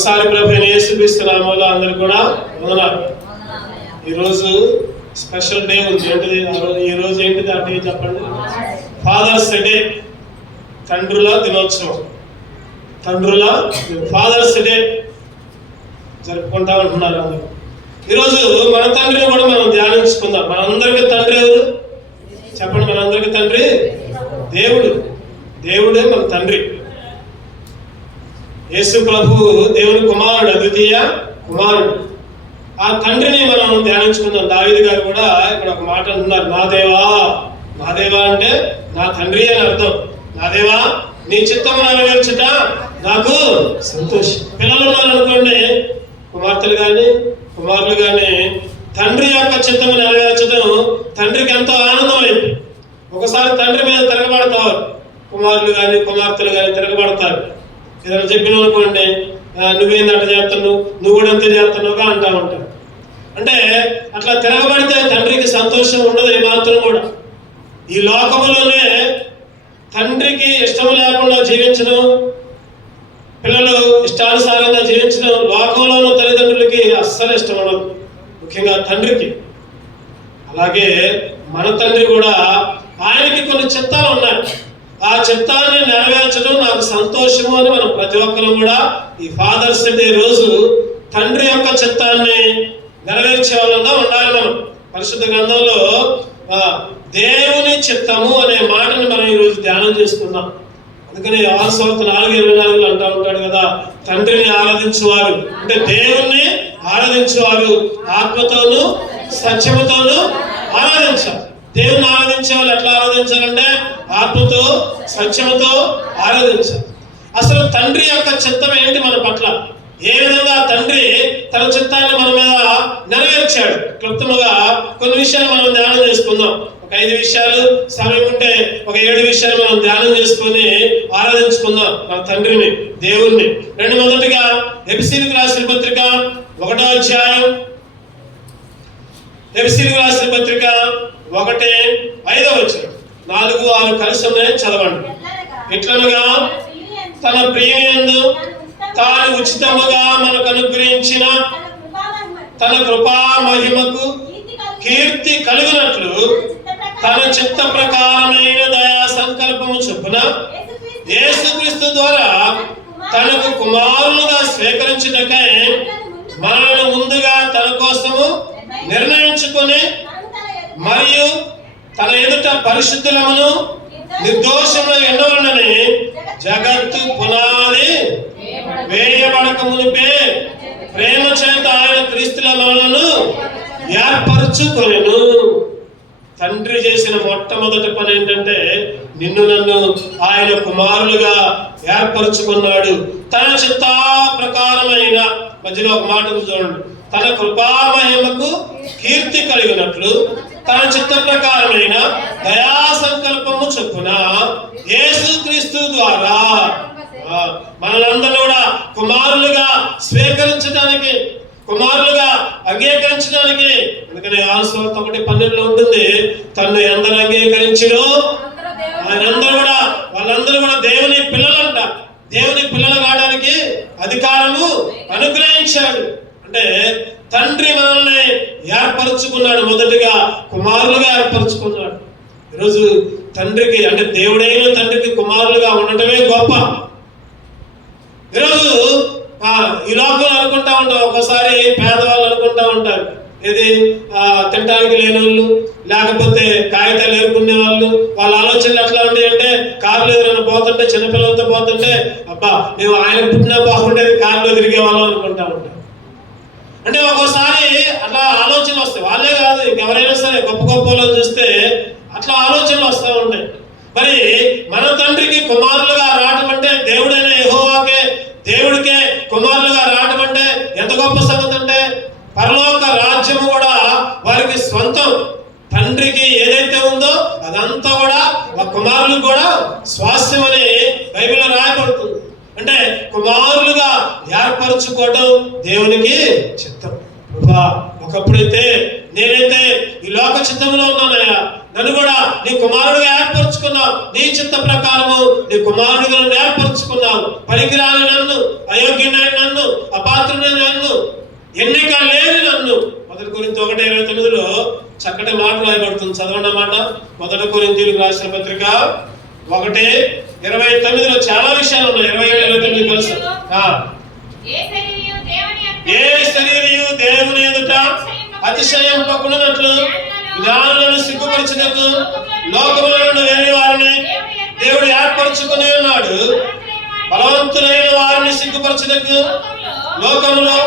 మరొకసారి ప్రభు యేసుక్రీస్తు నామములో అందరూ కూడా వందనాలు. ఈరోజు స్పెషల్ డే ఉంది. ఏంటిది ఈ రోజు? ఏంటిది అంటే చెప్పండి. ఫాదర్స్ డే, తండ్రుల దినోత్సవం. ఫాదర్స్ డే జరుపుకుంటా ఉంటున్నారు అందరూ. ఈరోజు మన తండ్రిని కూడా మనం ధ్యానించుకుందాం. మనందరికీ తండ్రి ఎవరు చెప్పండి? మనందరికీ తండ్రి దేవుడే మన తండ్రి. యేసు ప్రభు దేవుని కుమారుడు, అద్వితీయ కుమారుడు. ఆ తండ్రిని మనం ధ్యానించుకుందాం. దావీదు గారు కూడా ఇక్కడ ఒక మాట అంటున్నారు, నా దేవా అంటే నా తండ్రి అని అర్థం. నా దేవా, నీ చిత్తము నెరవేర్చుట నాకు సంతోషం. పిల్లలు ఉన్నారనుకోండి, కుమార్తెలు కానీ కుమారులు కానీ, తండ్రి యొక్క చిత్తము నెరవేర్చడం తండ్రికి ఎంతో ఆనందం అయింది. ఒకసారి తండ్రి మీద తిరగబడతారు కుమారులు కానీ కుమార్తెలు కానీ, తిరగబడతారు. ఏదైనా చెప్పిన అనుకోండి, నువ్వేంది అట్లా చేస్తున్నావు, నువ్వు కూడా అంతే చేస్తున్నావుగా అంటా ఉంటావు. అంటే అట్లా తిరగబడితే తండ్రికి సంతోషం ఉండదు ఏమాత్రం కూడా. ఈ లోకములోనే తండ్రికి ఇష్టం లేకుండా జీవించడం, పిల్లలు ఇష్టానుసారంగా జీవించడం లోకంలోనూ తల్లిదండ్రులకి అస్సలు ఇష్టం ఉండదు, ముఖ్యంగా తండ్రికి. అలాగే మన తండ్రి కూడా, ఆయనకి కొన్ని చిత్తాలు ఉన్నాయి. ఆ చిత్తాన్ని నెరవేర్చడం నాకు సంతోషము అని మనం ప్రతి ఒక్కరు కూడా ఈ ఫాదర్స్ డే రోజు తండ్రి యొక్క చిత్తాన్ని నెరవేర్చే వాళ్ళంగా ఉండాలి. మనం పరిశుద్ధ గ్రంథంలో దేవుని చిత్తము అనే మాటని మనం ఈరోజు ధ్యానం చేసుకుందాం. అందుకని యోహాను సువార్త 4:24 అంటూ ఉంటాడు కదా, తండ్రిని ఆరాధించువారు అంటే దేవుణ్ణి ఆరాధించువారు ఆత్మతోనూ సత్యముతోనూ ఆరాధించాలి. దేవుని ఆరాధించే వాళ్ళు ఎట్లా ఆరాధించాలంటే ఆత్మతో సత్యముతో ఆరాధించాలి. అసలు తండ్రి యొక్క చిత్తం ఏంటి మన పట్ల? ఏ విధంగా తండ్రి తన చిత్తాన్ని మన మీద నెరవేర్చాడు? క్లుప్తముగా కొన్ని విషయాలు మనం ధ్యానం చేసుకుందాం. ఒక 5 విషయాలు, సమయం ఉంటే ఒక 7 విషయాలు మనం ధ్యానం చేసుకుని ఆరాధించుకుందాం మన తండ్రిని, దేవుణ్ణి. మొదటిగా ఎఫెసీయులకు రాసిన పత్రిక 1వ అధ్యాయం, ఎఫెసీయులకు రాసిన పత్రిక 1:5 వచనం, 4, 6 కలిసి ఉన్నాయి, చదవండి. ఇట్లనగా తన ప్రియయందు తాను ఉచితముగా మనకు అనుగ్రహించిన తన కృపా మహిమకు కీర్తి కలుగునట్లు తన చిత్త ప్రకారమైన దయా సంకల్పము చొప్పున యేసుక్రీస్తు ద్వారా తనకు కుమారులుగా స్వీకరించుటకై మనల్ని ముందుగా తన కోసము నిర్ణయించుకొని మరియు తన ఎదుట పరిశుద్ధులమును నిర్దోషములు ఎన్నోనని జగత్తు పునాది వేయబడక మునిపే ప్రేమ చేత ఆయన క్రీస్తుల మనలను ఏర్పరచుకొనెను. తండ్రి చేసిన మొట్టమొదటి పని ఏంటంటే నిన్ను నన్ను ఆయన కుమారులుగా ఏర్పరచుకున్నాడు. తన చిత్తా ప్రకారమైన, మధ్యలో ఒక మాట చూడండి, తన కృపామహిమకు కీర్తి కలిగినట్లు తన చిత్త ప్రకారమైన దయా సంకల్పము చొప్పున యేసుక్రీస్తు ద్వారా మనలందరూ కూడా కుమారులుగా స్వీకరించడానికి, కుమారులుగా అంగీకరించడానికి. అందుకని యోహాను సువార్త 1:12 ఉంటుంది, తను ఎందరు అంగీకరించినో వాళ్ళందరూ కూడా దేవుని పిల్లలంట. దేవుని పిల్లలు కావడానికి అధికారము అనుగ్రహించాడు. అంటే తండ్రి మనల్ని ఏర్పరచుకున్నాడు, మొదటిగా కుమారులుగా ఏర్పరచుకున్నాడు. ఈరోజు తండ్రికి అంటే దేవుడైన తండ్రికి కుమారులుగా ఉండటమే గొప్ప. ఈరోజు ఈ లోకంలో అనుకుంటా ఉంటాం, ఒకసారి పేదవాళ్ళు అనుకుంటా ఉంటారు, ఏది తినడానికి లేని వాళ్ళు, లేకపోతే కాగితాలు ఏరుకునే వాళ్ళు, వాళ్ళ ఆలోచనలు ఎట్లా ఉంటాయి అంటే, కారులో ఎవరైనా పోతుంటే, చిన్నపిల్లలతో పోతుంటే, అబ్బా మేము ఆయన పుట్టినా బాగుండేది, కారులో తిరిగే వాళ్ళం అనుకుంటా ఉంటాం. అంటే ఒక్కోసారి అట్లా ఆలోచనలు వస్తాయి. వాళ్ళే కాదు, ఇంకెవరైనా సరే గొప్ప గొప్ప వాళ్ళని చూస్తే అట్లా ఆలోచనలు వస్తూ ఉంటాయి. మరి మన తండ్రికి కుమారులుగా రావడం అంటే, దేవుడైన యెహోవాకే, దేవుడికే కుమారులుగా రావడం అంటే ఎంత గొప్ప సంగతి అంటే, పరలోక రాజ్యము కూడా వారికి స్వంతం. తండ్రికి ఏదైతే ఉందో అదంతా కూడా ఆ కుమారులకు కూడా స్వాస్థ్యం అని బైబిల్లో రాయబడుతుంది. అంటే కుమారులుగా ఏర్పరచుకోవడం దేవునికి చిత్తం. ఒకప్పుడైతే నేనైతే ఈ లోక చిత్తంలో ఉన్నానయ్యా, నన్ను కూడా నీ కుమారుడిగా ఏర్పరచుకున్నావు, నీ చిత్త ప్రకారము నీ కుమారుడిగా ఏర్పరచుకున్నావు. పనికిరాని నన్ను, అయోగ్యుడైన నన్ను, పాత్రనే నన్ను, ఎన్నిక లేని నన్ను. 1 కొరింథీ 1:29లో చక్కటి మాట రాయబడుతుంది, చదవండి అన్నమాట. 1 కొరింథీయులకు రాసిన పత్రిక 1:29లో చాలా విషయాలు ఉన్నాయి. 27-29 తెలుసు. ఏ శరీరయు దేవుని ఎదుట అతిశయింపకున్నట్లు జ్ఞానులను సిగ్గుపరచుటకు లోకములో నుండి వేరే వారిని దేవుడు ఏర్పరచుకుని ఉన్నాడు. బలవంతులైన వారిని సిగ్గుపరచుటకు లోకములో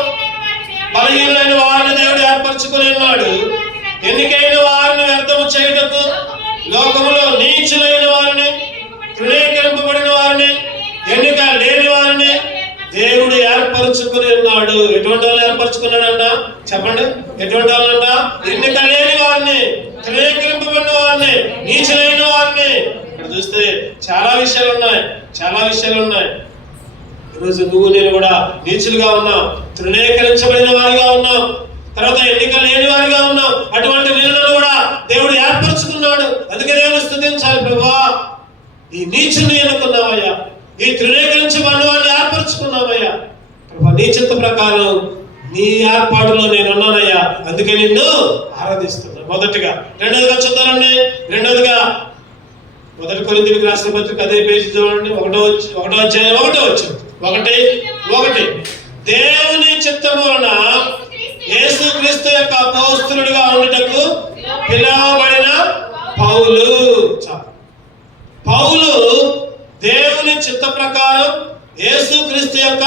బలహీనులైన వారిని దేవుడు ఏర్పరచుకుని ఉన్నాడు. ఎన్నికైన వారిని వ్యర్థము చేయుటకు లోకములో నీచులైన వారిని, తృణీకరింపబడిన వారిని, ఎన్నిక లేని వారిని దేవుడు ఏర్పరచుకుని ఉన్నాడు. ఎటువంటి వాళ్ళు ఏర్పరచుకున్నాడంట చెప్పండి? ఎటువంటి వాళ్ళంట? ఎన్నిక లేని వారిని, తృణీకరింపబడిన వారిని, నీచులైన వారిని. ఇక్కడ చూస్తే చాలా విషయాలు ఉన్నాయి, చాలా విషయాలు ఉన్నాయి. ఈరోజు నువ్వు నేను కూడా నీచులుగా ఉన్నాం, తృణీకరించబడిన వారిగా ఉన్నాం, తర్వాత ఎన్నిక లేని వారిగా ఉన్నాం. అటువంటి నిన్ను కూడా దేవుడు ఏర్పరచుకున్నాడు. అందుకే దేవుని స్తుతించాలి. ప్రభువా, ఈ నీచుని ఎన్నుకున్నావయ్యా, ఈ తృణీకరించబడిన వారిని ఏర్పరచుకున్నావయ్యా. ప్రభా, నీ చిత్త ప్రకారం నీ ఏర్పాటులో నేను ఉన్నానయ్యా, అందుకే నిన్ను ఆరాధిస్తున్నా. మొదటిగా. రెండోదిగా చూద్దానండి. రెండోదిగా 1 కొరింథీయులకు రాసిన పత్రిక అదే పేజీ చూడండి. 1వ అధ్యాయం 1వ వచనం. దేవుని చిత్తము వలన యేసుక్రీస్తు యొక్క అపోస్తలుడిగా ఉండుటకు పిలువబడిన పౌలు. పౌలు దేవుని చిత్త ప్రకారం యేసుక్రీస్తు యొక్క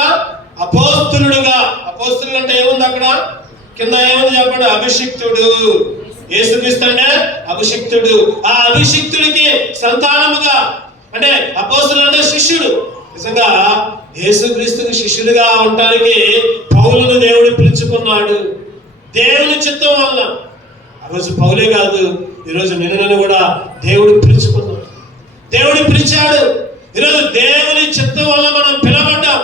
అపోస్తలుడుగా. అపోస్తలుడు అంటే ఏముంది అక్కడ కింద? ఏముంది చెప్పండి? అభిషిక్తుడు. యేసుక్రీస్తు అంటే అభిషిక్తుడు. ఆ అభిషిక్తుడికి సంతానముగా, అంటే అపోస్తలుడు అంటే శిష్యుడు. నిజంగా యేసుక్రీస్తుకి శిష్యుడిగా ఉండటానికి పౌలును దేవుడు పిలుచుకున్నాడు. దేవుని చిత్తం వల్ల. ఆ రోజు పౌలే కాదు, ఈరోజు నిన్ను కూడా దేవుడు పిలుచుకున్నాడు, దేవుడు పిలిచాడు. ఈరోజు దేవుని చిత్తం వల్ల మనం పిలవబడ్డాం.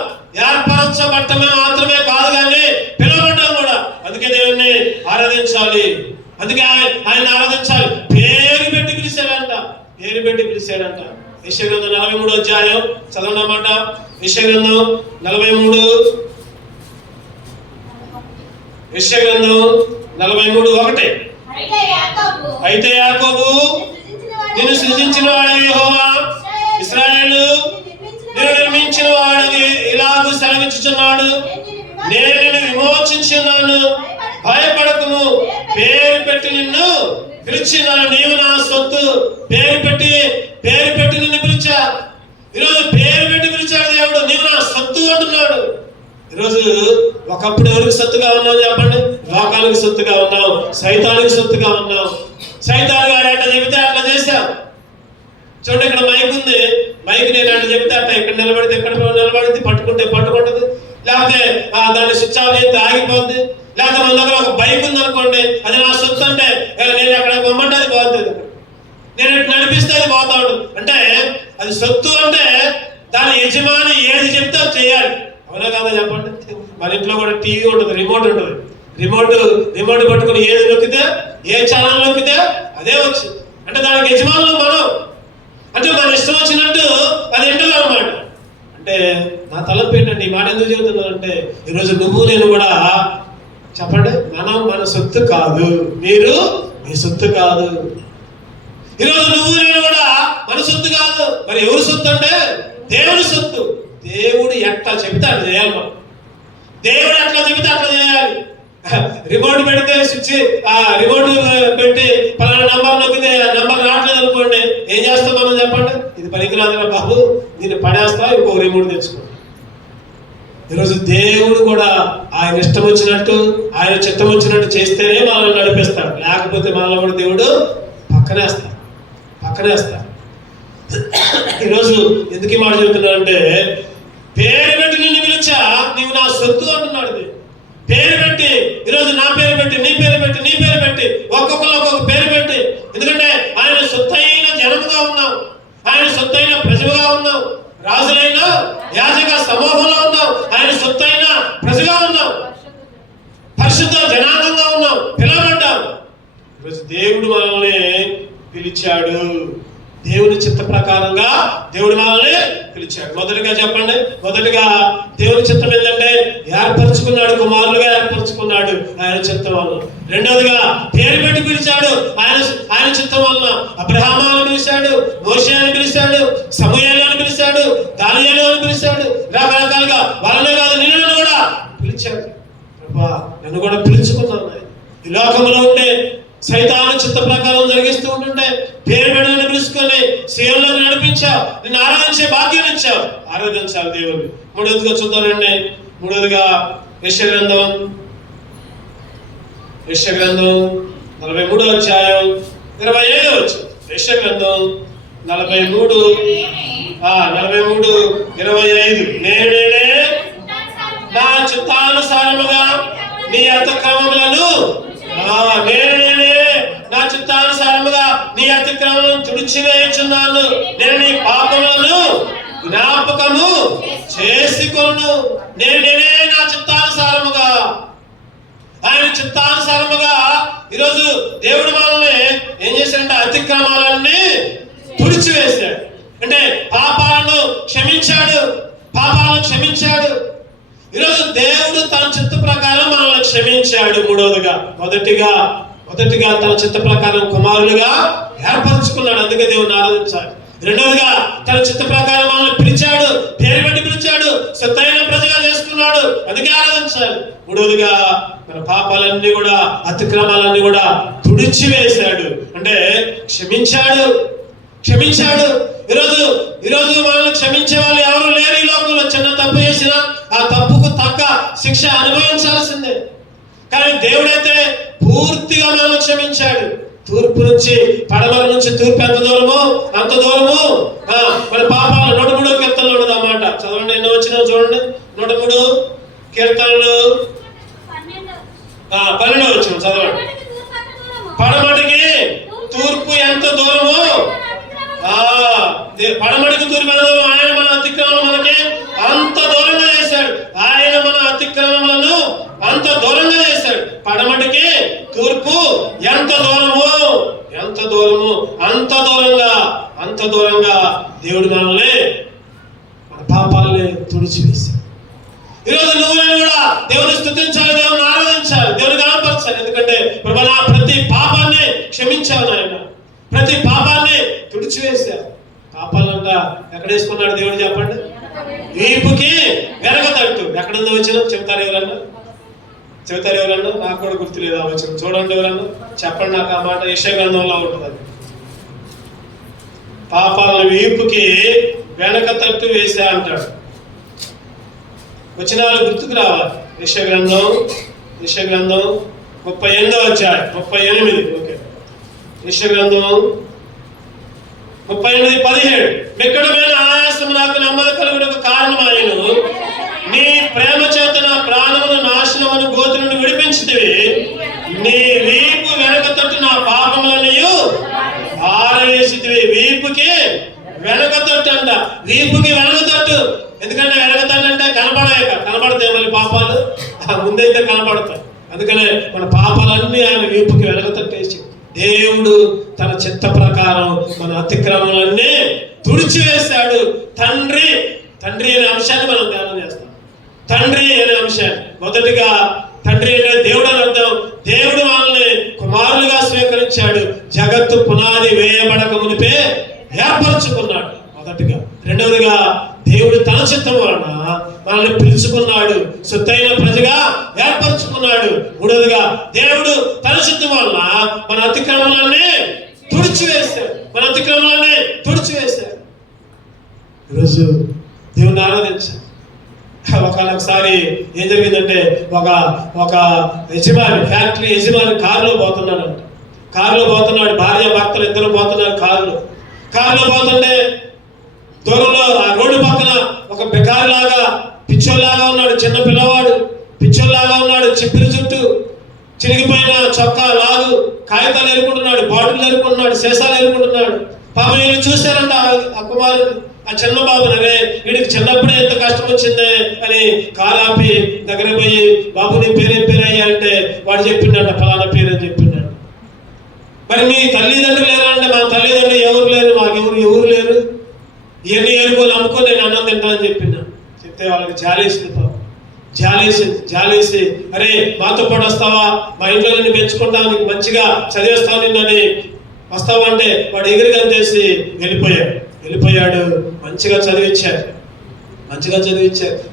ఏర్పరచబట్టమే మాత్రమే కాదు కానీ పిలవబడ్డాం కూడా. అందుకే దేవుణ్ణి ఆరాధించాలి, అందుకే ఆయన ఆరాధించాలి. పేరు పెట్టి పిలిచాడంట, పేరు పెట్టి పిలిచాడంట. యెషయా గ్రంథం 43వ అధ్యాయం చదవండి అన్నమాట. యెషయా గ్రంథం 43, యెషయా గ్రంథం 43:1. అయితే యాకోబు నిన్ను సృజించిన వాడు యెహోవా, ఇశ్రాయేలు నిన్ను నిర్మించిన వాడు ఇలాగూ సెలవిచ్చుచున్నాడు, నేను నిన్ను విమోచించున్నాను, భయపడకుము, పేరు పెట్టి నిన్ను పిలిచినాను, నీవు నా సొత్తు. పేరు పెట్టి నిన్ను పిలిచా. ఈరోజు పేరు పెట్టి పిలిచాడు దేవుడు. నీవు నా సొత్తు అంటున్నాడు. ఈరోజు ఒకప్పుడు ఎవరికి సొత్తుగా ఉన్నావు చెప్పండి? లోకానికి సొత్తుగా ఉన్నావు, సైతానికి సొత్తుగా ఉన్నావు. సైతాన్ గారు అట్లా చెబితే అట్లా చేశావు. చూడండి, ఇక్కడ మైక్ ఉంది, మైక్ నేను అట్లా చెబితే అట్లా ఇక్కడ నిలబడితే ఎక్కడ నిలబడింది, పట్టుకుంటే పట్టుకుంటుంది, లేకపోతే దాన్ని స్విచ్ ఆఫ్ చేస్తే ఆగిపోద్ది. లేకపోతే మన దగ్గర ఒక బైక్ ఉంది అనుకోండి, అది నా సొత్తు అంటే నేను అక్కడ పొమ్మంటే అది పోతుంది, నేను ఇటు నడిపిస్తే అది పోతాడు. అంటే అది సొత్తు అంటే దాని యజమాని ఏది చెప్తే అది చేయాలి. అవునా కాదా చెప్పండి? మన ఇంట్లో కూడా టీవీ ఉంటుంది, రిమోట్ ఉంటుంది. రిమోట్ పట్టుకుని ఏది నొక్కితే, ఏ ఛానల్ నొక్కితే అదే వచ్చు. అంటే దానికి యజమానులు మనం. అంటే మన ఇష్టం వచ్చినట్టు అది వింటుంది అన్నమాట. అంటే నా తలపు ఏంటంటే ఈ మాట ఎందుకు చెబుతున్నానంటే, ఈరోజు నువ్వు నేను కూడా చెప్పండి, మనం మన సొత్తు కాదు, మీరు మీ సొత్తు కాదు. ఈరోజు నువ్వు నేను కూడా మన సొత్తు కాదు. మరి ఎవరి సొత్తు అంటే దేవుని సొత్తు. దేవుడు ఎట్లా చెబితే అట్లా చేయాలి మనం. దేవుడు ఎట్లా చెబితే అట్లా చేయాలి. రిమోట్ పెడితే స్విచ్, రిమోట్ పెట్టి పలానా నంబర్ నొక్కితే నంబర్ రావట్లేదు అనుకోండి, ఏం చేస్తాం మనం చెప్పండి? ఇది పనికిరాదురా బాబు, దీన్ని పడేస్తా, ఇంకో రిమోట్ తెచ్చుకో. ఈరోజు దేవుడు కూడా ఆయన ఇష్టం వచ్చినట్టు, ఆయన చిత్తం వచ్చినట్టు చేస్తేనే మనల్ని నడిపిస్తాడు. లేకపోతే మనల్ని కూడా దేవుడు పక్కనేస్తాడు. ఈరోజు ఎందుకు ఈ మాట చెబుతున్నానంటే, పేరు పెట్టి నిన్ను పిలిచా, నీవు నా సొత్తు అంటున్నాడు. పేరు పెట్టి, ఈరోజు నా పేరు పెట్టి, నీ పేరు పెట్టి, నీ పేరు పెట్టి, ఒక్కొక్కరు ఒక్కొక్క పేరు పెట్టి. ఎందుకంటే ఆయన సొత్తైన జనముగా ఉన్నాం, ఆయన సొత్తైన ప్రజగా ఉన్నాం, రాజులైన యాజక సమూహంలో ఉన్నాం, ఆయన సొత్తైన ప్రజగా ఉన్నాం, పరిశుద్ధ జనాంగంగా ఉన్నాం, పిలవబడ్డాం. ఈరోజు దేవుడు మనల్ని పిలిచాడు. దేవుని చిత్త ప్రకారంగా దేవుడు మనల్ని పిలిచాడు. మొదటిగా చెప్పండి, మొదటిగా దేవుని చిత్తం ఏంటంటే ఏర్పరచు ఏర్పరచుకున్నాడు, కుమారులుగా ఏర్పరచుకున్నాడు ఆయన చిత్తం వలన. రెండవదిగా పేరు పెట్టి పిలిచాడు ఆయన చిత్తం వలన. అబ్రహాము అని పిలిచాడు, మోషే అని పిలిచాడు, సమూయేలు అని పిలిచాడు, దానియేలు అని పిలిచాడు. రకరకాలుగా వాళ్ళనే కాదు నిన్ను కూడా పిలిచాడు. ప్రభా నన్ను కూడా పిలుచుకున్నాను. ఈ లోకంలో ఉండే సైతాను చిత్త ప్రకారం జరిగిస్తూ ఉంటుంటే పేరు పెడని పిలుచుకొని సీఎంలోకి నడిపించావు, నిన్ను ఆరాధించే భాగ్యం ఇచ్చావు. ఆరాధించాలి దేవుని. మూడవదిగా చూద్దామండి. మూడవదిగా యెషయా గ్రంథం 43వ అధ్యాయం 25వ వచనం. యెషయా గ్రంథం 43:25. నేనే నా చిత్తానుసారముగా నీ అతిక్రమములను నేనే నా చిత్తానుసారముగా నీ అతిక్రమములను తుడిచివేయుచున్నాను. నేను నీ పాపములను జ్ఞాపకము చేసుకొను. నేనే నా చిత్తానుసారముగా, ఆయన చిత్తానుసారముగా ఈరోజు దేవుడు మనల్ని ఏం చేశాడంటే అతిక్రమాలన్నీ తుడిచివేశాడు. అంటే పాపాలను క్షమించాడు. ఈరోజు దేవుడు తన చిత్త ప్రకారం మనల్ని క్షమించాడు. మొదటిగా తన చిత్త ప్రకారం కుమారులుగా ఏర్పరచుకున్నాడు. అందుకే దేవుని ఆరాధించాలి. రెండవదిగా తన చిత్త ప్రకారం మనల్ని పిలిచాడు, పేరు పెట్టి పిలిచాడు, సొత్తైన ప్రజగా చేసుకున్నాడు. అందుకే ఆరాధించాలి. మూడవదిగా మన పాపాలన్నీ కూడా, అతిక్రమాలన్నీ కూడా తుడిచివేశాడు. అంటే క్షమించాడు. ఈరోజు మనల్ని క్షమించే వాళ్ళు ఎవరు లేరు ఈ లోకంలో. చిన్న తప్పు చేసినా ఆ తప్పుకు తగ్గ శిక్ష అనుభవించాల్సిందే. కానీ దేవుడైతే పూర్తిగా మనల్ని క్షమించాడు. తూర్పు నుంచి పడమర నుంచి తూర్పు ఎంత దూరము అంత దూరము మన పాపాలు. 103 కీర్తనలు ఉండదు అన్నమాట. చదవండి, ఎన్నో వచ్చినా చూడండి. 103 కీర్తనలు 12వ వచనం చదవండి. పడమటికి తూర్పు ఎంత దూరము, పడమటికి తూర్పు ఎంత దూరం, ఆయన మన అతిక్రమం మనకి అంత దూరంగా చేశాడు. ఆయన మన అతిక్రమములను అంత దూరంగా చేశాడు. పడమటికి తూర్పు ఎంత దూరము, అంత దూరంగా దేవుడు మనల్ని, మన పాపాలని తుడిచివేశాడు. ఈరోజు నువ్వు నేను కూడా దేవుని స్తుతించాలి, దేవుని ఆరాధించాలి, దేవుని కనపరచాలి. ఎందుకంటే ప్రభు నా ప్రతి పాపాన్ని క్షమించావు నాయన, ప్రతి పాపాన్ని తుడిచివేశావు. పాపాలంట ఎక్కడ వేసుకున్నాడు దేవుడు చెప్పండి? వీపుకి వెనకతట్టు. ఎక్కడుందో వచ్చిన చెప్తారు ఎవరన్నా? నాకు కూడా గుర్తులేదు ఆ వచనం. చూడండి ఎవరన్నా, చెప్పండి నాకు ఆ మాట. యెషయా గ్రంథంలో ఉంటుంది. పాపాలను వీపుకి వెనక తట్టు వేసా అంటాడు. వచనాలు గుర్తుకు రావాలి. యెషయా గ్రంథం 38వ అధ్యాయం 38. ఓకే, యెషయా గ్రంథం 38:17. వికటమైన ఆయాసం నాకు నెమ్మది కలుగుటకు కారణమాయెను. నీ ప్రేమ చేత నా ప్రాణమును నాశనమును గోతులను విడిపించితివి. నీ వీపు వెనక తట్టు నా పాపములనియు ఆరవేసితివి. వీపుకి వెనక తట్టు అంట. వీపుకి వెనక తట్టు. ఎందుకంటే వెనక తట్టు అంటే కనపడతాయి మళ్ళీ పాపాలు, ముందైతే కనపడతాయి. అందుకనే మన పాపాలన్నీ ఆయన వీపుకి వెనక తట్టేసి దేవుడు తన చిత్త ప్రకారం మన అతిక్రమాలన్నీ తుడిచివేశాడు. తండ్రి అనే అంశాన్ని మనం ధ్యానం చేస్తాం. తండ్రి అనే అంశాన్ని మొదటిగా తండ్రి అంటే దేవుడు అని అర్థం. దేవుడు మనల్ని కుమారులుగా స్వీకరించాడు. జగత్తు పునాది వేయబడక మునిపే ఏర్పరచుకున్నాడు మొదటిగా. రెండవదిగా దేవుడు తన చిత్తం వలన మనల్ని పిలుచుకున్నాడు, సొత్తైన ప్రజగా ఏర్పరచుకున్నాడు. మూడవదిగా దేవుడు తన చిత్తం వలన మన అతిక్రమాలన్నీ తుడిచివేశాడు. ఈరోజు దేవుని ఆరాధించాలి. ఒకసారి ఏం జరిగిందంటే ఒక యజమాని, ఫ్యాక్టరీ యజమాని కారులో పోతున్నాడు. భార్య భర్తలు ఇద్దరు పోతున్నారు కారులో పోతుంటే దూరంలో ఆ రోడ్డు పక్కన ఒక బికారిలాగా పిచ్చోల్లాగా ఉన్నాడు. చిన్న పిల్లవాడు పిచ్చోల్లాగా ఉన్నాడు. చిప్పిరి చుట్టూ, చిరిగిపోయిన చొక్కా లాగు, కాగితాలు ఎరుకుంటున్నాడు, బాటిల్ ఎరుకుంటున్నాడు, సీసాలు ఎరుకుంటున్నాడు. పాపం వీళ్ళు చూశారంట ఆ కుమారుడు, ఆ చిన్న బాబు. అరే వీడికి చిన్నప్పుడే ఎంత కష్టం వచ్చిందే అని కారు ఆపి దగ్గర పోయి, బాబు నీ పేరయ్యా అంటే వాడు చెప్పిండట ఫలానా పేరు అని చెప్పిండాడు. మరి మీ తల్లిదండ్రులు లేరా అంటే మా తల్లిదండ్రులు ఎవరు లేరు, ఎవరు లేరు, ఇవన్నీ ఏరుకొని అమ్ముకొని నేను అన్నం తింటానని చెప్పిందా. చెప్తే వాళ్ళకి జాలేసింది. జాలేసి, అరే మాతో పాటు వస్తావా, మా ఇంట్లో నిన్ను పెంచుకుంటావు, నీకు మంచిగా చదివేస్తావు నిన్నని వస్తావా అంటే వాడు ఎగిరిగంతేసి వెళ్ళిపోయాడు. మంచిగా చదివించారు,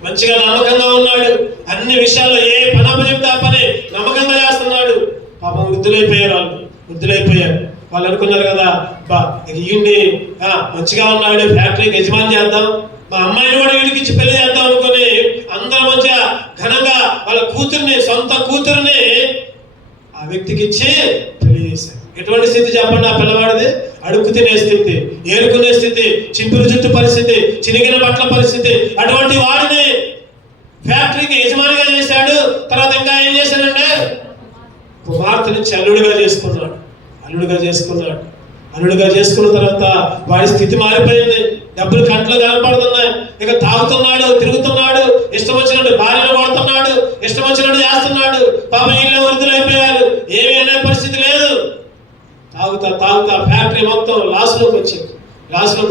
మంచిగా నమ్మకంగా ఉన్నాడు. అన్ని విషయాల్లో ఏ పని అప్పచెప్తే ఆ పని నమ్మకంగా చేస్తున్నాడు. పాపం వృద్ధులైపోయారు వాళ్ళు అనుకున్నారు కదా, ఈయన్ని మంచిగా ఉన్నాడు, ఫ్యాక్టరీకి యజమాని చేద్దాం, మా అమ్మాయిని కూడా వీడికి ఇచ్చి పెళ్లి చేద్దాం అనుకుని అందరూ మంచిగా ఘనంగా వాళ్ళ సొంత కూతుర్ని ఆ వ్యక్తికి ఇచ్చి పెళ్లి చేశారు. ఎటువంటి స్థితి చెప్పండి ఆ పిల్లవాడిది? అడుక్కు తినే స్థితి, ఏరుకునే స్థితి, చింపురు జుట్టు పరిస్థితి, చినిగిన బట్టల పరిస్థితి. అటువంటి వాడిని ఫ్యాక్టరీకి యజమానిగా చేశాడు. తర్వాత ఇంకా ఏం చేశాడంటే కుమార్తెనిచ్చి అల్లుడుగా చేసుకున్న తర్వాత వాడి స్థితి మారిపోయింది. డబ్బులు కంట్లో కనపడుతున్నాయి. ఇక తాగుతున్నాడు, తిరుగుతున్నాడు, ఇష్టం వచ్చినట్టు భార్యను కొడుతున్నాడు, ఇష్టం వచ్చినట్టు చేస్తున్నాడు. పాపం ఇల్లు వృద్ధులైపోయారు, ఏమీ అనే పరిస్థితి లేదు. తాగుతా ఫ్యాక్టరీ మొత్తం లాస్లోకి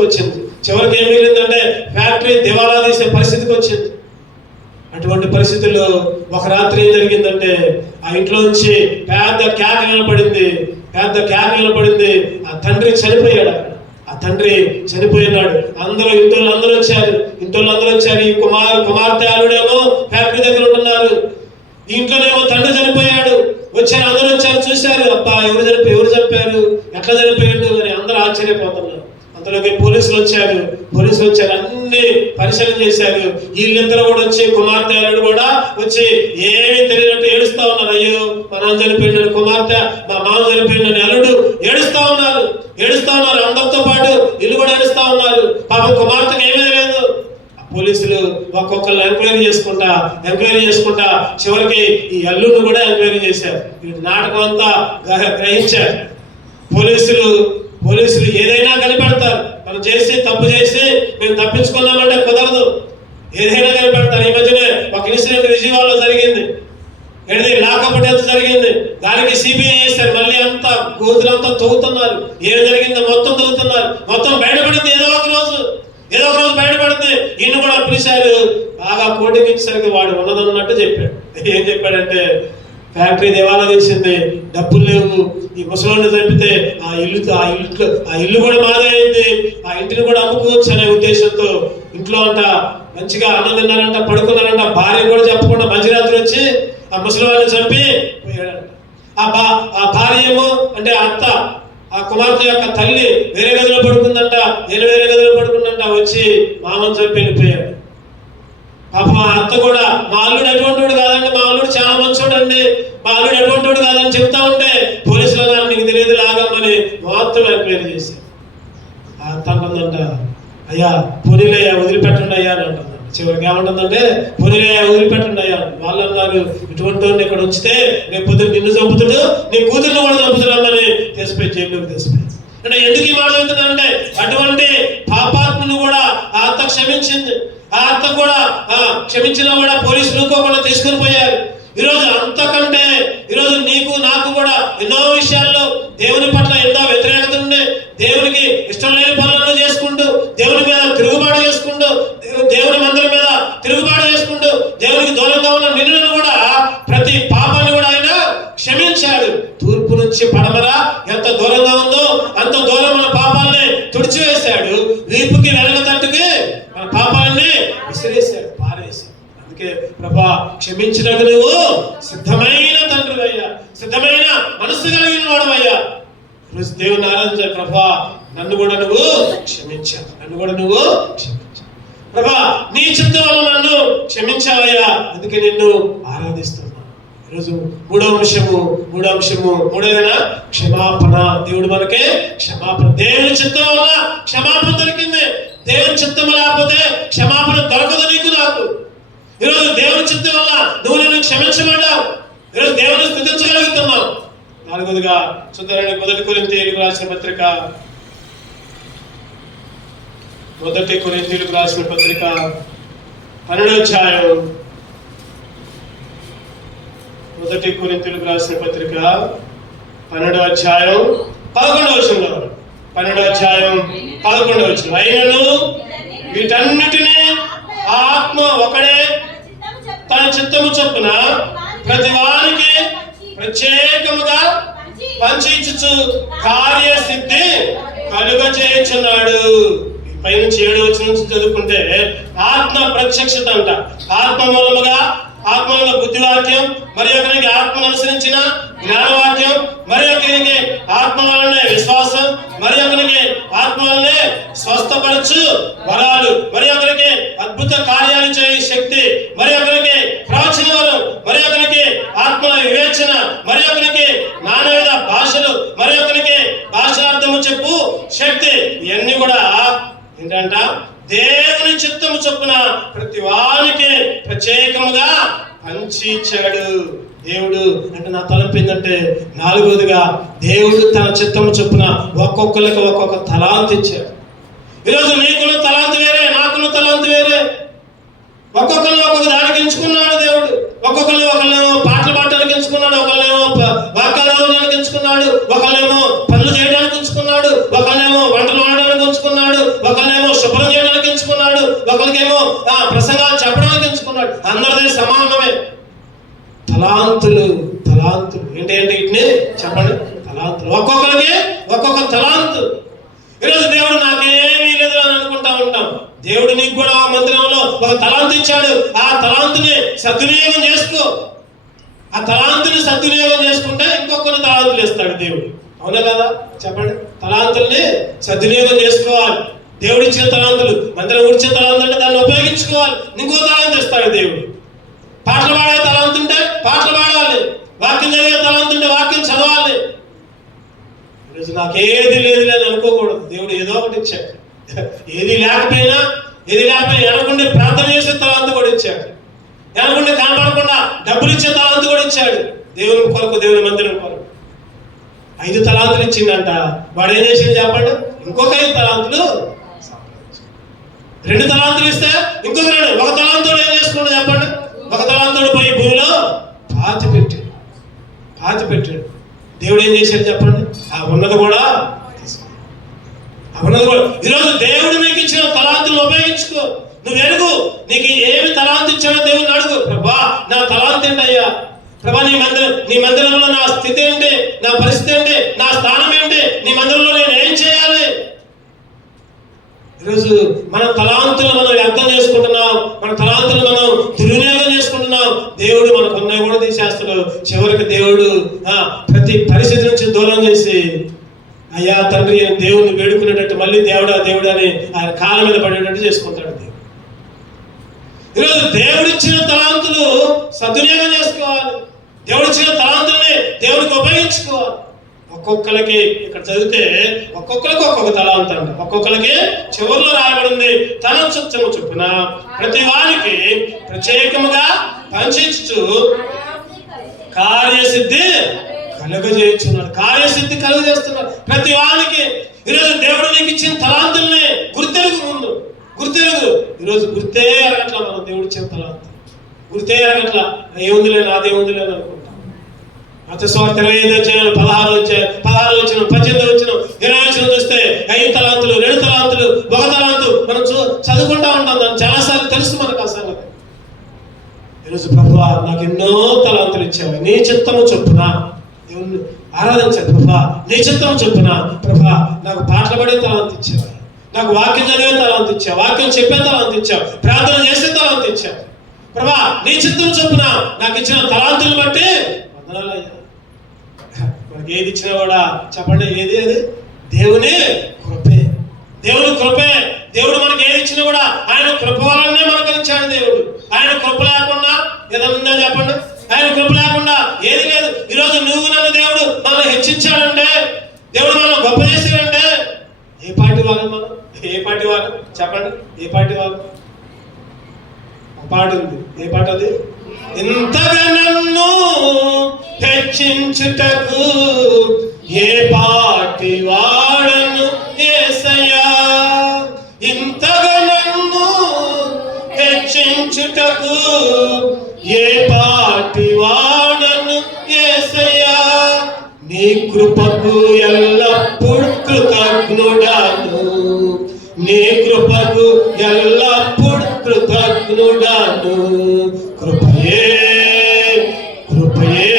వచ్చింది. చివరికి ఏం మిగిలిందంటే ఫ్యాక్టరీ దివాలా తీసే పరిస్థితికి వచ్చింది. అటువంటి పరిస్థితుల్లో ఒక రాత్రి ఏం జరిగిందంటే ఆ ఇంట్లో నుంచి పెద్ద కేక వినపడింది. ఆ తండ్రి చనిపోయినాడు. ఇంటోళ్ళు అందరూ వచ్చారు. ఈ కుమార్తె అల్లుడేమో ఫ్యాక్టరీ దగ్గర ఉంటున్నారు. ఈ ఇంట్లోనేమో తండ్రి చనిపోయాడు. అందరూ వచ్చారు, చూశారు. అబ్బా ఎవరు చంపారు, ఎట్లా చనిపోయాడు అని అందరూ ఆశ్చర్యపోతున్నారు. అంతలోకి పోలీసులు వచ్చారు. అన్ని పరిశీలన చేశారు. వీళ్ళిద్దరు కూడా వచ్చి, కుమార్తె అల్లుడు కూడా వచ్చి ఏమీ తెలియనట్టు ఏడుస్తా ఉన్నారు. అయ్యో మా నాన్న చనిపోయిన కుమార్తె, మా మామ చనిపోయిన అల్లుడు ఏడుస్తా ఉన్నారు. అందరితో పాటు వీళ్ళు కూడా ఏడుస్తా ఉన్నారు. పాపం కుమార్తెకి ఏమీ లేదు. పోలీసులు ఒక్కొక్కరు ఎంక్వైరీ చేసుకుంటా చివరికి ఈ అల్లుడిని కూడా ఎంక్వైరీ చేశారు. ఈ నాటకం అంతా గ్రహించారు. పోలీసులు ఏదైనా కనిపెడతారు. మనం తప్పు చేసి మేము తప్పించుకున్నామంటే కుదరదు, ఏదైనా కనిపెడతారు. ఈ మధ్యనే ఒక ఇన్సిడెంట్ విజయవాడలో జరిగింది. లాకప్ డెత్ జరిగింది. దానికి సిబిఐ చేశారు. మళ్ళీ అంతా గోతులంతా తవ్వుతున్నారు. ఏం జరిగిందో మొత్తం తవ్వుతున్నారు. మొత్తం బయటపడింది. ఏదో ఒక రోజు బయటపడితే ఈయన కూడా పిలిచారు. బాగా కోటికించేసరికి వాడు ఉన్నదన్నట్టు చెప్పాడు. ఏం చెప్పాడంటే ఫ్యాక్టరీ దివాలా తీసింది, డబ్బులు లేవు, ఈ ముసలోని చంపితే ఆ ఇల్లు కూడా మాదే అయింది, ఆ ఇంటిని కూడా అమ్ముకోవచ్చు అనే ఉద్దేశంతో ఇంట్లో అంట మంచిగా అన్నం తిన్నారంట, పడుకున్నారంట. భార్య కూడా చెప్పకుండా మధ్యరాత్రి వచ్చి ఆ ముసలివాడిని చంపి పోయాడంట. ఆ భార్య ఏమో అంటే అత్త, ఆ కుమార్తె యొక్క తల్లి వేరే గదిలో పడుకుందంట, నేను వేరే గదిలో పడుకుందంట. వచ్చి మామని చంపి వెళ్ళిపోయాడు. పాపం ఆ అత్త కూడా మా అల్లుడు ఎటువంటి వాడు కాదండి, మా అల్లుడు చాలా మంచోడు అండి, మా అల్లుడు ఎటువంటి వాడు కాదని చెప్తా ఉంటే పోలీసులు అన్నారు నీకు తెలియదు లాగమ్మని మొత్తం ఎంక్వైరీ చేశారు. ఆ అత్త అంటుందంట, అయ్యా పోనీలయ్యా వదిలిపెట్టండి అయ్యా అని అంటుందంట. చివరికి ఏమంటుందంటే పోనీలయ్యా వదిలిపెట్టండి అయ్యా. వాళ్ళు అన్నారు ఇటువంటి వాడిని ఇక్కడ ఉంచితే రేపు పొద్దున్న నిన్ను చంపుతాడు, నీ కూతుర్ని కూడా చంపుతున్నామని తీసిపోయి జైల్లోకి తీసిపోయి. అంటే ఎందుకు ఈ మాట చెప్తుందంటే అటువంటి పాపాత్మను కూడా ఆ అత్త క్షమించింది. ఆ అత్త కూడా క్షమించినా కూడా పోలీసులు కూడా తీసుకుని పోయారు. ఈరోజు నీకు నాకు కూడా ఎన్నో విషయాల్లో దేవుని పట్ల ఎంతో వ్యతిరేకత ఉండే, దేవునికి ఇష్టం లేని పనులను చేసుకుంటూ, దేవుని మీద తిరుగుబాటు చేసుకుంటూ, దేవుని మందిరం మీద తిరుగుబాటు చేసుకుంటూ, దేవునికి దూరంగా ఉన్న నిన్నులను కూడా ప్రతి పాపాన్ని కూడా ఆయన క్షమించాడు. తూర్పు నుంచి పడమర ఎంత దూరంగా ఉందో అంత దూరం మన పాపాలని తుడిచివేశాడు. వీపుకి వెనక తట్టుకి మన పాపాలని విసిరేశాడు, పారేశాడు. అందుకే ప్రభా క్షమించినకు నువ్వు సిద్ధమైన తండ్రివయ్యా, సిద్ధమైన మనస్సు కలిగిన వాడవయ్యా. రోజు దేవుని ఆరాధించాలి. ప్రభా నన్ను కూడా నువ్వు క్షమించావు, ప్రభా నీ చిత్తం వల్ల నన్ను క్షమించావయ్యా, అందుకే నిన్ను ఆరాధిస్తున్నాను. ఈరోజు మూడోదైనా క్షమాపణ. దేవుడు మనకే క్షమాపణ, దేవుని చిత్తం వల్ల క్షమాపణ దొరికింది. దేవుని చిత్తం లేకపోతే క్షమాపణ దొరకదు నీకు నాకు. ఈరోజు దేవుని చిత్తం వల్ల నువ్వు నేను క్షమించబడ్డావు. ఈరోజు దేవుని స్తుతించగలుగుతున్నావు. నాలుగోదిగా చూద్దారండి, 1 కొరింథీయులకు రాసిన పత్రిక 12వ అధ్యాయం 1 కొరింథీయులకు రాసిన పత్రిక 12వ అధ్యాయం 11వ వచనంలో 12వ అధ్యాయం 11వ వచనం, అయినను వీటన్నిటినీ ఆత్మ ఒకడే తన తన చిత్తము చొప్పున ప్రతి వానికి ప్రత్యేకముగా పంచిచ్చు కార్యసిద్ధి కలుగజేయుచున్నాడు. పైనుంచి 7వ వచనం నుంచి చదువుకుంటే ఆత్మ ప్రత్యక్షత అంట. ఆత్మ మూలముగా బుద్ధివాక్యం, మరి ఒకరికి ఆత్మను అనుసరించిన జ్ఞానవాక్యం, మరి ఒకరికి ఆత్మ వలనే విశ్వాసం, మరి ఒకరికి ఆత్మ వలనే స్వస్థపరచు వరాలు, మరి ఒకరికి అద్భుత కార్యాలు చేయ శక్తి, మరి ఒకరికి ప్రవచన వరం, మరి ఒకరికి ఆత్మ వివేచన, మరి ఒకరికి నానావిధ భాషలు, మరి ఒకరికి భాషార్థము చెప్పు శక్తి. ఇవన్నీ కూడా ఏంటంట దేవుని చిత్తము చొప్పున ప్రతి వానికి ప్రత్యేకముగా పంచి ఇచ్చాడు దేవుడు. అంటే నా తలంపు ఏంటంటే 4వదిగా దేవుడు తన చిత్తము చొప్పున ఒక్కొక్కరికి ఒక్కొక్క తలాంతు ఇచ్చాడు. ఈరోజు నీకున్న తలాంతు వేరే, నాకున్న తలాంతు వేరే. ఒక్కొక్కరిని ఒక్కొక్క దానికి ఎంచుకున్నాడు దేవుడు. ఒకళ్ళేమో పాటలు పాడడానికి ఎంచుకున్నాడు, ఒకళ్ళేమో వాక్యాలు చదవడానికి ఎంచుకున్నాడు, ఒకళ్ళేమో పనులు చేయడానికి ఎంచుకున్నాడు, ఒకళ్ళేమో వంటలు వాడడానికి ఎంచుకున్నాడు, ఒకళ్ళేమో శుభ్రం చేయడానికి ఎంచుకున్నాడు, ఒకరికేమో ప్రసంగాలు చెప్పడానికి ఎంచుకున్నాడు. అందరిది సమానమే. తలాంతులు ఏంటి వీటిని చెప్పండి. తలాంతులు ఒక్కొక్కరికి ఒక్కొక్క తలాంతు. ఈరోజు దేవుడు నాకేమీ లేదు అని అనుకుంటా ఉంటాం. దేవుడు నీకు కూడా ఆ మందిరంలో ఒక తలాంతు ఇచ్చాడు. ఆ తలాంతుని సద్వినియోగం చేసుకో. ఆ తలాంతుని సద్వినియోగం చేసుకుంటే ఇంకొకరు తలాంతులు ఇస్తాడు దేవుడు. అవునా కదా చెప్పండి. తలాంతుల్ని సద్వినియోగం చేసుకోవాలి. దేవుడు ఇచ్చిన తలాంతులు, మందిరం ఇచ్చిన తలాంతులు అంటే దాన్ని ఉపయోగించుకోవాలి. ఇంకో తలాంతు ఇస్తాడు దేవుడు. పాటలు పాడే తలాంతుంటే పాటలు పాడాలి, వాక్యం చదివే తలాంతుంటే వాక్యం చదవాలి. ఈరోజు నాకేది లేదు అని అనుకోకూడదు. దేవుడు ఏదో ఒకటి ఇచ్చాడు. ఏది లేకపోయినా ఎనకుండి ప్రార్థన చేసే తలాంతు కూడా ఇచ్చాడు. ఎనకుండి కనపడకుండా డబ్బులు ఇచ్చే తలాంతు కూడా ఇచ్చాడు. దేవుని కొరకు, దేవుని మందిరం కొరకు 5 తలాంతులు ఇచ్చిందంట. వాడు ఏం చేసింది చెప్పండి? ఇంకొక 5 తలాంతులు. 2 తలాంతులు ఇస్తే ఇంకొక 2. ఒక తలాంతుడు ఏం చేసుకున్నాడు చెప్పండి? ఒక తలాంతుడు పోయి భూమిలో పాతి పెట్టాడు. దేవుడు ఏం చేశాడు చెప్పండి? ఆ ఉన్నది కూడా. ఈరోజు దేవుడు నీకు ఇచ్చిన తలాంతులను ఉపయోగించుకో. నువ్వు ఎరుగు, నీకు ఏమి తలాంతు ఇచ్చాడో దేవుడిని అడుగు. ప్రభా, నా తలాంతు ఏంటయ్యా? ప్రభా, నీ మందిరంలో నా స్థితి ఏంటి, నా పరిస్థితి ఏంటి, నా స్థానం ఏంటి, నీ మందిరంలో నేను ఏం చేయాలి? ఈరోజు మన తలాంతులు మనం వ్యర్థం చేసుకుంటున్నాం, మన తలాంతులు మనం దుర్వినియోగం చేసుకుంటున్నాం. దేవుడు మనకున్నవి కూడా తీసేస్తాడు. చివరికి దేవుడు ప్రతి పరిస్థితి నుంచి దూరం చేసి, అయ్యా తండ్రి దేవుడిని వేడుకునేటట్టు మళ్ళీ దేవుడా అని ఆయన కాళ్ళ మీద పడేటట్టు చేసుకుంటాడు దేవుడు. ఈరోజు దేవుడిచ్చిన తలాంతులు సద్వినియోగం చేసుకోవాలి. దేవుడిచ్చిన తలాంతుల్ని దేవుడికి ఉపయోగించుకోవాలి. ఒక్కొక్కరికి ఇక్కడ చదివితే ఒక్కొక్కరికి ఒక్కొక్క తలాంతు అంట. ఒక్కొక్కరికి చివరిలో రాయబడింది తన చిత్తము చొప్పున ప్రతి వారికి ప్రత్యేకముగా పంచిచ్చు కార్యసిద్ధి కలుగజేస్తున్నాడు. కార్యసిద్ధి కలుగజేస్తున్నాడు ప్రతి వానికి. ఈరోజు దేవుడు నీకు ఇచ్చిన తలాంతుల్ని గుర్తెరుగు. ఈరోజు గుర్తే ఎరగట్లా. మనం దేవుడు ఇచ్చిన తలాంతు గుర్తే ఎరగట్లా. ఏముంది లేదు, అదేముంది లేదు అనుకుంటాం. మత్తయి 25 అధ్యాయాలు 16 వచనం 18 వచనం 20 వచనం చూస్తే 5 తలాంతులు, 2 తలాంతులు, 1 తలాంతు మనం చదువుకుంటా ఉంటాం. దాన్ని చాలాసార్లు తెలుసు మనకు అసలు. ఈరోజు ప్రభువా, నాకు ఎన్నో తలాంతులు ఇచ్చావు, నీ చిత్తము చొప్పున ఆరాధించాను. ప్రభా, నీ చిత్తము చొప్పున ప్రభా, నాకు పాటలు పడే తలాంతు ఇచ్చావు, నాకు వాక్యం చదివే తలాంతు ఇచ్చావు, వాక్యం చెప్పే తలాంతు ఇచ్చావు, ప్రార్థన చేసే తలాంతు ఇచ్చావు. ప్రభా, నీ చిత్తము చొప్పున నాకు ఇచ్చిన తలాంతులు బట్టి వందనాలయ్యా. మనకి ఏది ఇచ్చినా కూడా చెప్పండి, ఏది అది? దేవుని కృపే. దేవుడు మనకి ఏది ఇచ్చినా కూడా ఆయన కృప వల్లనే మనకు ఇచ్చాడు దేవుడు. ఆయన కృప లేకుండా ఏదైనా ఉందా చెప్పండి? ఆయన కృప లేకుండా ఏది లేదు. ఈరోజు నువ్వు నన్ను దేవుడు మనల్ని హెచ్చించాడంటే, దేవుడు మనల్ని గొప్ప చేశాడంటే ఏ పార్టీ వాళ్ళు చెప్పండి? ఏ పార్టీ వాళ్ళు? ఒక పాట ఉంది. ఏ పాట అది? ఇంతగా నన్ను హెచ్చించుటకు ఏ పాటి వాడను యేసయ్యా, ఇంతగా నన్ను హెచ్చించుటకు ఏ పాటి వాడను యేసయ్యా, నీ కృపకు ఎల్లప్పుడు కృతజ్ఞుడాను, నీ కృపకు ఎల్లప్పుడు కృతజ్ఞుడాను. కృపయే కృపయే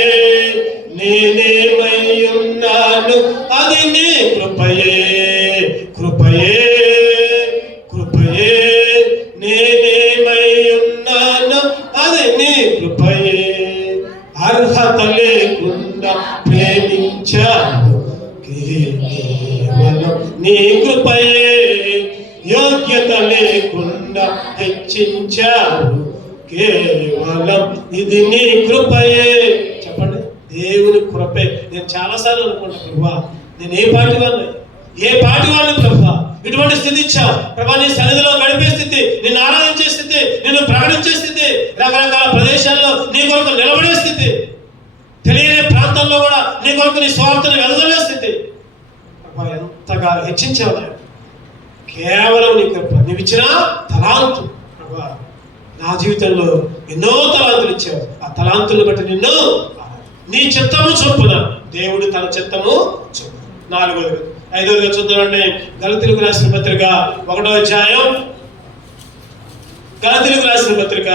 నేనేమై ఉన్నాను అది నీ కృపయే కృపయే కృపయే నేనేమై ఉన్నాను అది నీ కృపయే అర్హత లేకుండా ప్రేమించాను కేవలం నీ కృపయే యోగ్యత లేకుండా హెచ్చించారు కేవలం ఇది నీ కృపయే. చెప్పండి, దేవుని కృపే. నేను చాలాసార్లు అనుకుంటా, ప్రభా నేను ఏ పాటి వాళ్ళని ప్రభా ఇటువంటి స్థితి ఇచ్చావు ప్రభా, నీ సన్నిధిలో గడిపే స్థితి, నిన్ను ఆరాధించే స్థితి, నిన్ను ప్రకటించే స్థితి, రకరకాల ప్రదేశాల్లో నీ కొరకు నిలబడే స్థితి, తెలియని ప్రాంతాల్లో కూడా నీ కొరకు నీ స్వార్థను వెదజల్లే స్థితి ప్రభా ఎంతగా హెచ్చించావు. కేవలం నీ కృప, నీవు ఇచ్చిన తలాంతు ప్రభా. నా జీవితంలో ఎన్నో తలాంతులు ఇచ్చావు, ఆ తలాంతులను బట్టి నిన్ను నీ చిత్తము చొప్పున దేవుడు తన చిత్తము చొప్పున. 4వది 5వదిగా చూద్దామండి. గలతీయులకు రాసిన పత్రిక 1వ అధ్యాయం, గలతీయులకు రాసిన పత్రిక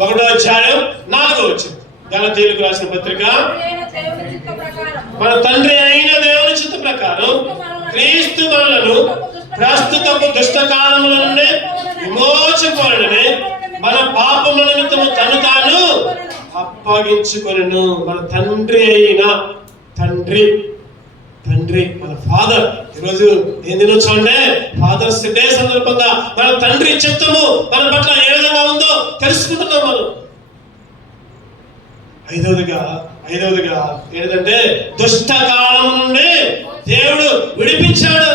1వ అధ్యాయం 4వ వచనం. గలతీయులకు రాసిన పత్రిక, మన తండ్రి అయిన దేవుని చిత్త ప్రకారం క్రీస్తు మనలను ప్రస్తుతపు దుష్ట కాలముల నుండి విమోచించుకొనుటనే మన పాపముల నిమిత్తము తను తాను అప్పగించుకొనెను. మన తండ్రి అయిన తండ్రి మన ఫాదర్. ఈరోజు ఏం తినొచ్చంటే ఫాదర్స్ డే సందర్భంగా మన తండ్రి చిత్తము మన పట్ల ఏ విధంగా ఉందో తెలుసుకుంటున్నాం మనం. 5వదిగా ఏంటంటే దుష్ట కాలం నుండి దేవుడు విడిపించాడు.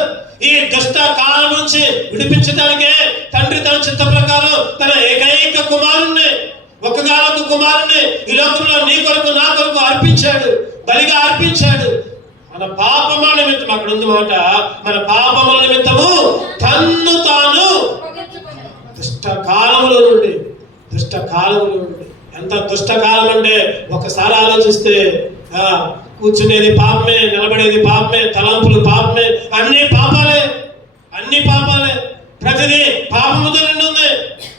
ఈ దుష్ట కాలం నుంచి విడిపించడానికే తండ్రి తన చిత్త ప్రకారం తన ఏకైక కుమారుణ్ణి, ఒక్కగానొక్క కుమారుణ్ణి ఈ లోకంలో నీ కొరకు నా కొరకు అర్పించాడు, బలిగా అర్పించాడు. మన పాపముల నిమిత్తం, అక్కడ ఉంది మాట, మన పాపముల నిమిత్తము తన్ను తాను దుష్ట కాలములో నుండి. ఎంత దుష్ట కాలం అంటే ఒకసారి ఆలోచిస్తే కూర్చునేది పాపమే, నిలబడేది పాపమే, తలంపులు పాపమే, అన్ని పాపాలే. ప్రతిదీ పాపముతో నిండి ఉంది.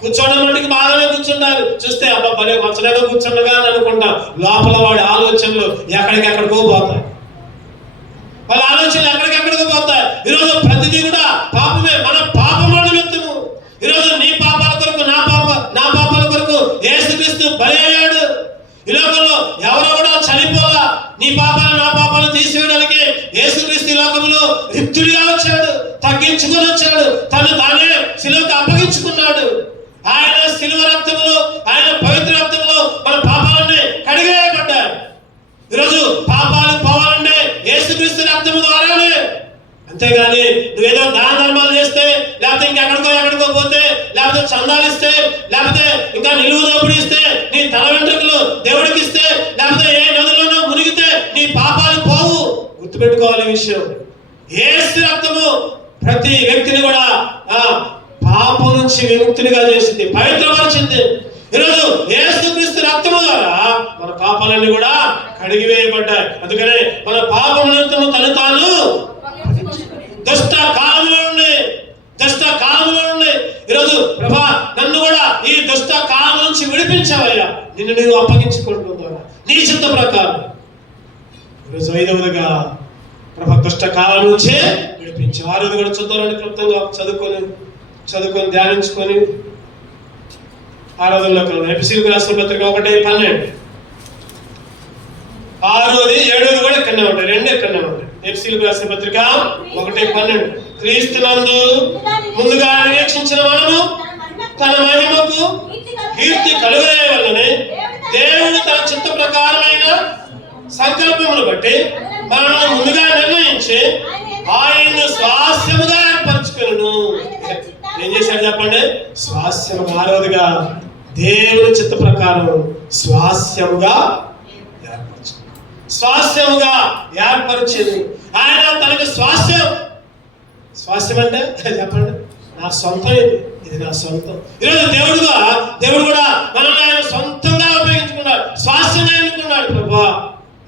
కూర్చోవడం మటుకు బాగానే కూర్చుంటారు, చూస్తే అబ్బా భలే మచ్చలేదో కూర్చుండగా అని అనుకుంటా. లోపల వాడి ఆలోచనలు ఎక్కడికెక్కడికో పోతాయి, వాళ్ళ ఆలోచనలు ఎక్కడికెక్కడికో పోతాయి. ఈరోజు ప్రతిదీ కూడా పాపమే, మన పాపముల నిమిత్తము. ఈరోజు నీ పాపాల కొరకు నా పాపాల కొరకు యేసుక్రీస్తు బలి అయ్యాడు. ఈ లోకంలో ఎవరో కూడా చనిపోలా. నీ పాపాలు నా పాపాలు తీసివేయడానికి యేసుక్రీస్తు ఈ లోకంలో రిక్తుడిగా వచ్చాడు, తగ్గించుకొని వచ్చాడు, తను తానే శిలువకు అప్పగించుకున్నాడు. ఆయన శిలువ రక్తంలో, ఆయన పవిత్ర రక్తంలో మన పాపాలన్నీ కడిగివేయబడ్డాయి. ఈరోజు పాపాలు పోవాలంటే యేసుక్రీస్తు రక్తము ద్వారానే. అంతేగాని నువ్వేదో దాన ధర్మాలు చేస్తే, లేకపోతే ఇంకెక్కడికో పోతే, లేకపోతే చందాలు ఇస్తే, లేకపోతే ఇంకా నిలువు దోపిడీ ఇస్తే, నీ తల వెంట్రుకలు దేవుడికి ఇస్తే, లేకపోతే ఏ నదుల్లోనో మునిగితే నీ పాపాలు పోవు. గుర్తుపెట్టుకోవాలి విషయం. యేసు రక్తము ప్రతి వ్యక్తిని కూడా పాపం నుంచి విముక్తునిగా చేసింది, పవిత్రపరిచింది. ఈరోజు యేసుక్రీస్తు రక్తము ద్వారా మన పాపాలన్నీ కూడా కడిగివేయబడ్డాయి. అందుకనే మన పాపం నిమిత్తము తను తాను దుష్ట కాలముల నుండి ఈరోజు ప్రభా నన్ను కూడా ఈ దుష్ట కాలం నుంచి విడిపించావయ్యా, నిన్ను నీవు అప్పగించుకోవడం ద్వారా నీ చిత్త ప్రకారం. ఈరోజు 5వదిగా ప్రభా దుష్ట కాలం నుంచే విడిపించావు. 6వది కూడా చూద్దామని క్లుప్తంగా చదువుకొని ధ్యానించుకొని 6వదిలో ఎఫెసీయులకు రాసిన పత్రిక 1:12. 6వది 7వది కూడా ఇక్కడనే ఉంటాయి, 2 ఇక్కడనే ఉంటాయి. ఎఫెసీయులకు రాసిన పత్రిక 1:12. క్రీస్తునందు ముందుగా నిరీక్షించిన మనము తన మహిమకు కీర్తి కలుగజేయవలెనని దేవుడు తన చిత్త ప్రకారమైన సంకల్పమును బట్టి మనల్ని ముందుగా నిర్ణయించి ఆయన్ను స్వాస్యముగా ఏర్పరచుకొనును. ఏం చేశాడు చెప్పండి? స్వాస్యము. 6వదిగా దేవుని చిత్త ప్రకారం స్వాస్యముగా ఏర్పరిచింది. ఆయన తనకి స్వాస్యం అంటే చెప్పండి, నా సొంతం, ఇది నా సొంతం. ఈరోజు దేవుడు కూడా మనల్ని ఆయన సొంతంగా ఉపయోగించుకున్నాడు, స్వాస్యంగా ఎన్నుకున్నాడు. ప్రభా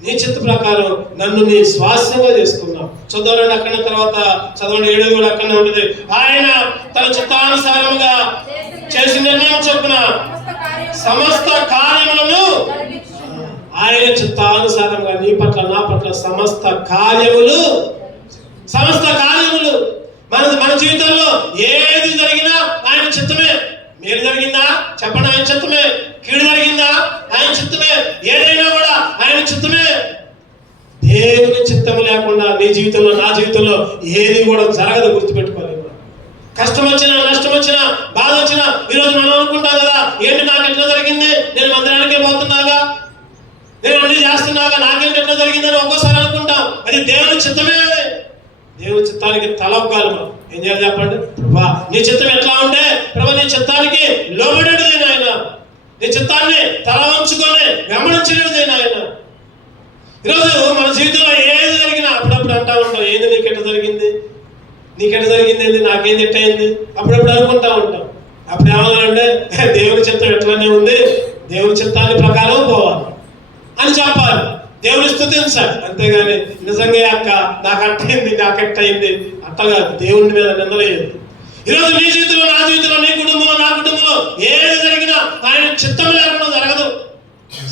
నీ చిత్త ప్రకారం నన్ను నీ స్వాస్యంగా చేసుకున్నావు. చదవండి అక్కడ, తర్వాత చదవండి 7వది కూడా అక్కడనే ఉంటుంది. ఆయన తన చిత్తానుసారముగా చేసిన నిర్ణయం చొప్పున సమస్త కార్యములను ఆయన చిత్తానుసారంగా నీ పట్ల నా పట్ల సమస్త కార్యములు మన జీవితంలో ఏది జరిగినా ఆయన చిత్తమే. మేలు జరిగిందా చెప్పండి, ఆయన చిత్తమే. కీడు జరిగిందా ఆయన చిత్తమే. ఏదైనా కూడా ఆయన చిత్తమే. దేవుని చిత్తము లేకుండా నీ జీవితంలో నా జీవితంలో ఏది కూడా జరగదు. గుర్తుపెట్టుకోవాలి. కష్టం వచ్చినా, నష్టం వచ్చినా, బాధ వచ్చినా ఈరోజు మనం అనుకుంటాం కదా, ఏంటి నాకు ఎట్లా జరిగింది, నేను మందిరానికే పోతున్నాగా, నేను అన్ని చేస్తున్నాగా, నాకేంటి ఎట్లా జరిగిందని ఒక్కోసారి అనుకుంటాం. అది దేవుని చిత్తమే. దేవుని చిత్తానికి తలొగ్గాలి. మనం ఏం చేయాలి చెప్పండి? ప్రభా నీ చిత్తం ఎట్లా ఉంటే, ప్రభా నీ చిత్తానికి లోబడేది నాయన, నీ చిత్తాన్ని తల వంచుకొని వెంబడించేది నాయన. ఈరోజు మన జీవితంలో ఏది జరిగినా అప్పుడప్పుడు అంటా ఉంటాం, ఏంది నీకెట్లా జరిగింది, నీకెట్లా జరిగింది, నాకేంది ఎట్టయింది, అప్పుడప్పుడు అనుకుంటా ఉంటాం. అప్పుడు ఏమన్నానంటే, దేవుని చిత్తం ఎట్లానే ఉంది, దేవుని చిత్తాన్ని ప్రకారం పోవాలి అని చెప్పాలి, దేవుని స్తుతించాలి. అంతేగాని నిజంగా అక్క నాకు అట్టయింది, నాకు ఎట్టయింది అట్టగా దేవుని మీద నిందలేదు. ఈరోజు నీ జీవితంలో, నా జీవితంలో, నీ కుటుంబంలో, నా కుటుంబంలో ఏది జరిగినా ఆయన చిత్తం లేకుండా జరగదు.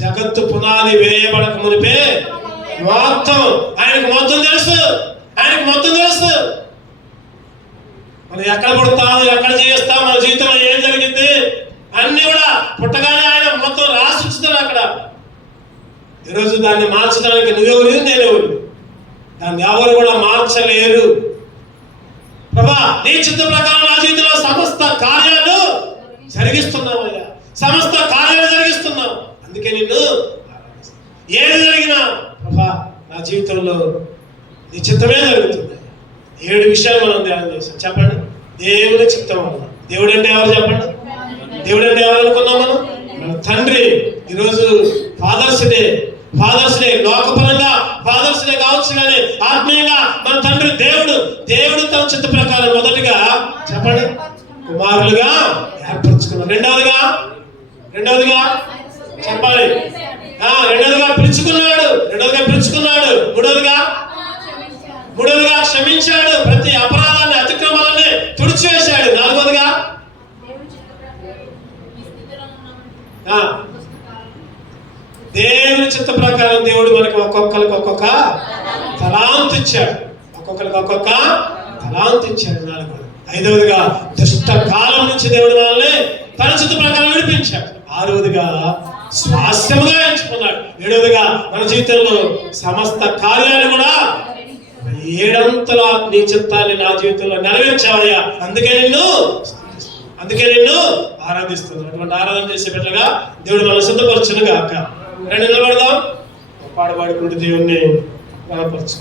జగత్తు పునాది వేయబడక మునిపే మొత్తం ఆయనకు మొత్తం తెలుసు. మనం ఎక్కడ పుడతాం, ఎక్కడ చేస్తాం, మన జీవితంలో ఏం జరిగింది అన్ని కూడా పుట్టగానే ఆయన మొత్తం రాసి ఉంచుతాడు అక్కడ. ఈరోజు దాన్ని మార్చడానికి నువ్వెవరు, నేనెవరు, దాన్ని ఎవరు కూడా మార్చలేరు. ప్రభా నీ చిత్త ప్రకారం నా జీవితంలో సమస్త కార్యాలు జరిగిస్తున్నావయ్యా, సమస్త కార్యాలు జరిగిస్తున్నావు. అందుకే నిన్ను ఏది జరిగినా ప్రభా నా జీవితంలో నీ చిత్తమే జరుగుతుంది. 7 విషయాలు మనం ధ్యానం చేస్తాం. చెప్పండి, దేవుని చిత్తం వల్ల. దేవుడు అంటే ఎవరు చెప్పండి? దేవుడు అంటే ఎవరు అనుకున్నాం మనం? మన తండ్రి. ఈరోజు ఫాదర్స్ డే లోకపరంగా ఫాదర్స్ డే కావచ్చు, కానీ ఆత్మీయంగా మన తండ్రి దేవుడు తన చిత్త ప్రకారం మొదటిగా చెప్పండి కుమారులుగా ఏర్పరచుకున్నాడు. రెండవదిగా చెప్పాలి, రెండవదిగా పిలుచుకున్నాడు. మూడవదిగా క్షమించాడు, ప్రతి అపరాధాన్ని అతిక్రమాలని తుడిచివేశాడు. నాలుగవదిగా దేవుని చిత్త ప్రకారం దేవుడు మనకి ఒక్కొక్కరికి ఒక్కొక్క తలాంతు ఇచ్చాడు. నాలుగవది. ఐదవదిగా దుష్ట కాలం నుంచి దేవుడు మనల్ని తన చిత్త ప్రకారం విడిపించాడు. ఆరవదిగా స్వాస్థ్యముగా ఎంచుకున్నాడు. ఏడవదిగా మన జీవితంలో సమస్త కార్యాలు కూడా 7 నీ చిత్తాన్ని నా జీవితంలో నెరవేర్చావయ్యా, అందుకే నిన్ను ఆరాధిస్తున్నాను. అటువంటి ఆరాధన చేసే బిడ్డగా దేవుడు మనం సిద్ధపరచును గాక. రండి నిలబడదాం, పాడుకుంటూ దేవుణ్ణి బలపరచు.